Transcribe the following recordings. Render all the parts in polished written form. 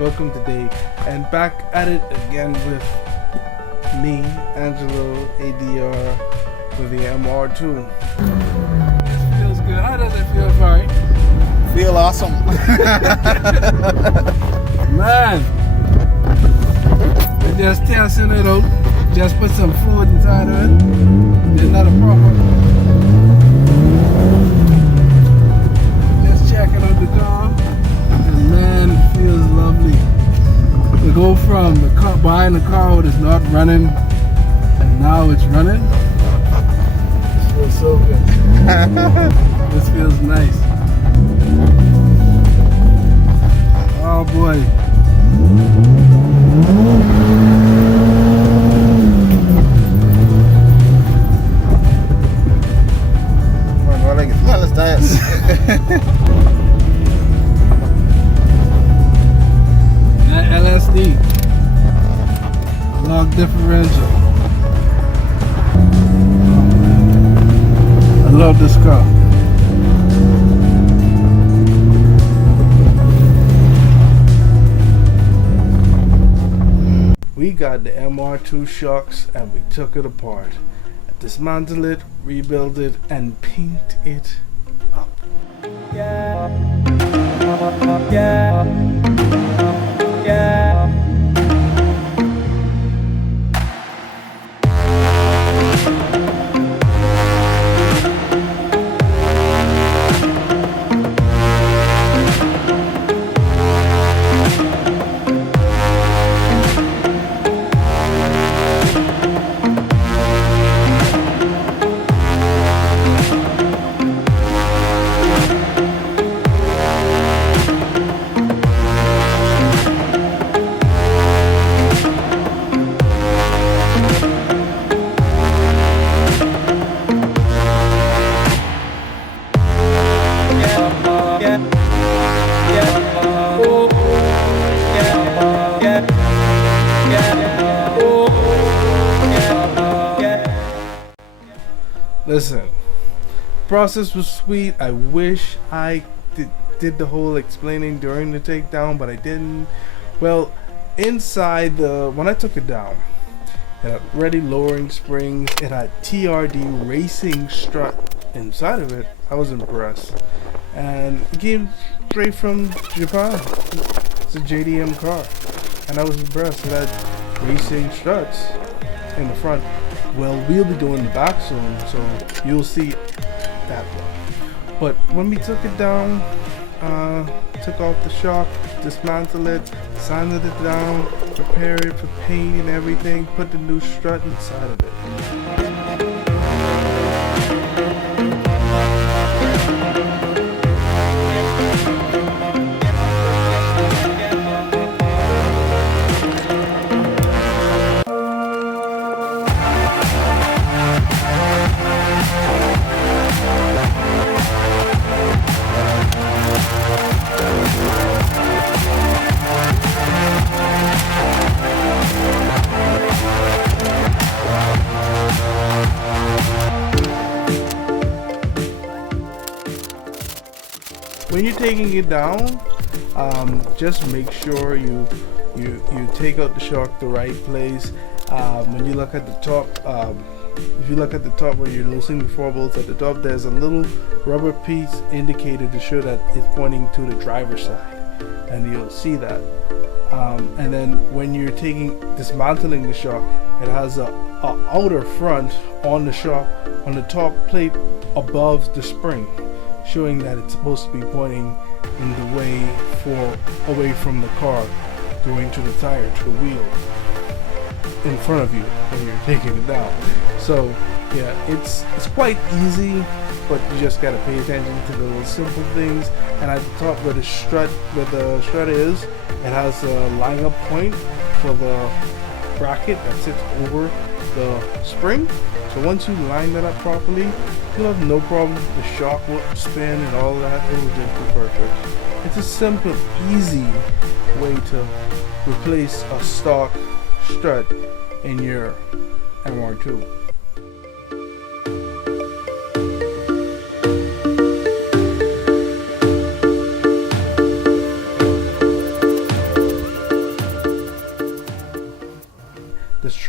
welcome today, and back at it again with me, Angelo ADR, with the MR2. This feels good. How does it feel, Barry? Feel awesome. Man, we just testing it out. Just put some food inside of it. There's not a problem. Just checking out the car. And man, it feels lovely. To go from the car, buying a car that is not running, and now it's running. This feels so good. This feels nice. Oh boy. Let's dance. That LSD log differential. I love this car. We got the MR2 shocks and we took it apart. Dismantle it, rebuild it, and paint it up. Yeah. Yeah. Yeah. Listen, process was sweet. I wish I did the whole explaining during the takedown, but I didn't. Well, inside when I took it down, it had ready lowering springs. It had TRD racing strut inside of it. I was impressed, and it came straight from Japan. It's a JDM car, and I was impressed. It had racing struts in the front. Well, we'll be doing the back soon, so you'll see that one. But when we took it down, took off the shock, dismantled it, sanded it down, prepared it for paint and everything, put the new strut inside of it. When you're taking it down, just make sure you take out the shock the right place. When you look at the top, if you look at the top where you're loosening the 4 bolts at the top, there's a little rubber piece indicated to show that it's pointing to the driver's side, and you'll see that. And then when you're dismantling the shock, it has a outer front on the shock on the top plate above the spring, showing that it's supposed to be pointing in the way away from the car, going to the tire, to the wheel in front of you when you're taking it down. So yeah, it's quite easy, but you just gotta pay attention to the little simple things. And at the top where the strut is, it has a line up point for the bracket that sits over the spring. So once you line that up properly, you'll have no problem. The shock will spin and all that. It will just be perfect. It's a simple, easy way to replace a stock strut in your MR2.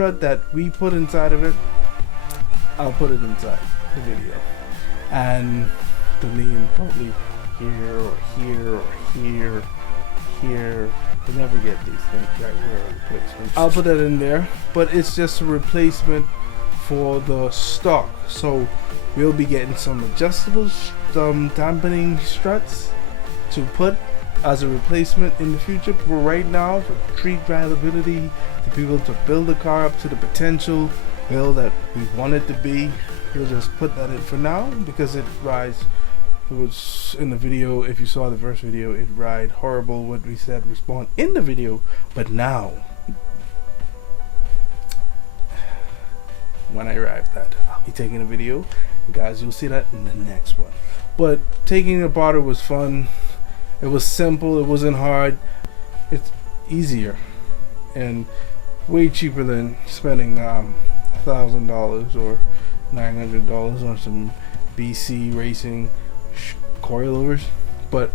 strut that we put inside of it, I'll put it inside the video. And the name probably here or here or here, here. I never get these things right where replacement. I'll put that in there, but it's just a replacement for the stock. So we'll be getting some adjustable dampening struts to put as a replacement in the future. But right now, for street drivability, to be able to build the car up to the potential that we want it to be, we'll just put that in for now because it rides. It was in the video, if you saw the first video, it ride horrible what we said respond in the video. But now, when I arrive that, I'll be taking a video. Guys, you'll see that in the next one. But taking it apart was fun. It was simple, it wasn't hard. It's easier and way cheaper than spending $1,000 or $900 on some BC racing coilovers. But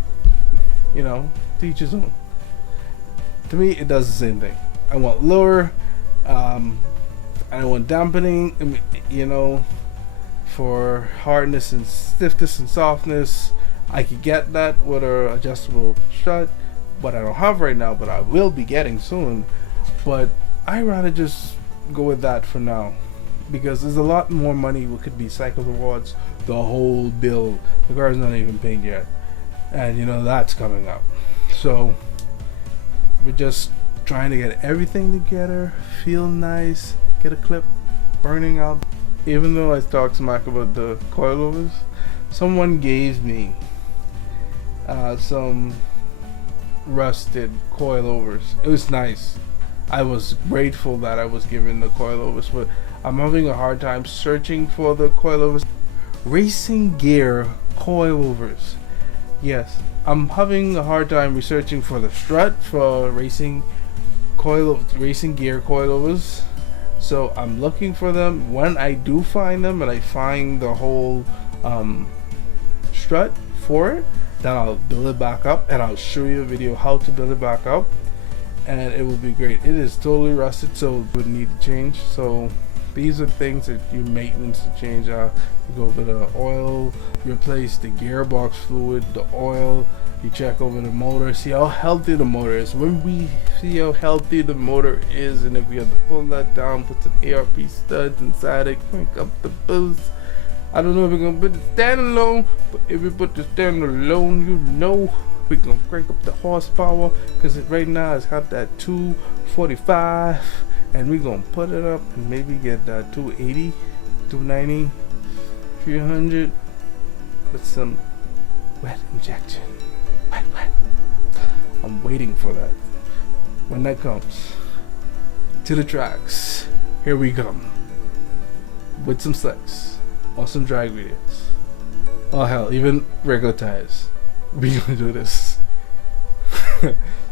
you know, to each his own. To me, it does the same thing. I want lower, I want dampening, you know, for hardness and stiffness and softness. I could get that with an adjustable strut, but I don't have right now, but I will be getting soon. But I'd rather just go with that for now, because there's a lot more money what could be cycled towards the whole build. The car's not even painted yet, and you know that's coming up. So we're just trying to get everything together, feel nice, get a clip burning out. Even though I talked smack about the coilovers, someone gave me some rusted coilovers. It was nice. I was grateful that I was given the coilovers, but I'm having a hard time searching for the coilovers. Racing gear coilovers. Yes, I'm having a hard time researching for the strut for racing gear coilovers. So I'm looking for them. When I do find them and I find the whole strut for it, then I'll build it back up and I'll show you a video how to build it back up, and it will be great. It is totally rusted, so it would need to change. So these are things that you maintenance to change out. You go over the oil, replace the gearbox fluid, the oil, you check over the motor, see how healthy the motor is. When we see how healthy the motor is, and if we have to pull that down, put some ARP studs inside it, crank up the boost. I don't know if we're gonna put the standalone, but if we put the standalone, you know we're gonna crank up the horsepower, because right now it's got that 245, and we're gonna put it up and maybe get that 280, 290, 300 with some wet injection. Wet. I'm waiting for that. When that comes to the tracks, here we come with some slicks or some drag videos. Oh hell, even regular tires. We gonna do this.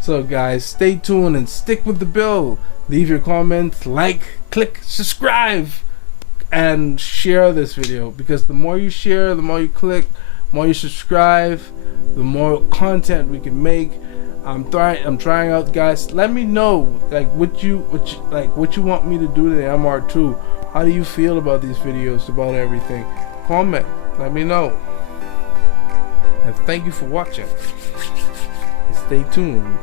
So guys, stay tuned and stick with the build. Leave your comments, like, click, subscribe, and share this video, because the more you share, the more you click, the more you subscribe, the more content we can make. I'm trying out, guys. Let me know like what you want me to do to the MR2. How do you feel about these videos, about everything? Comment, let me know. And thank you for watching. And stay tuned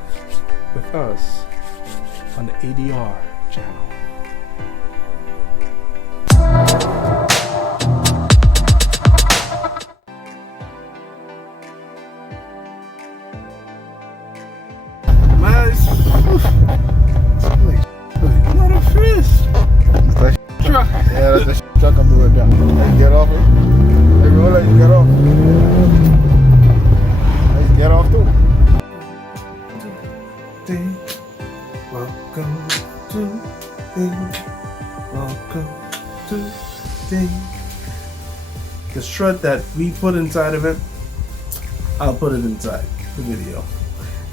with us on the ADR channel. Not a fish. Truck. Yeah, that's the truck I'm doing down. Let's get off it. Hey, roll it, get off. Let's get off too. Welcome to the strut that we put inside of it. I'll put it inside the video,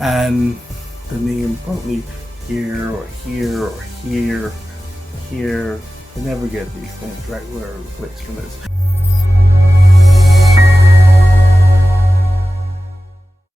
and the name probably here or here or here. I never get these things right where a replacement is.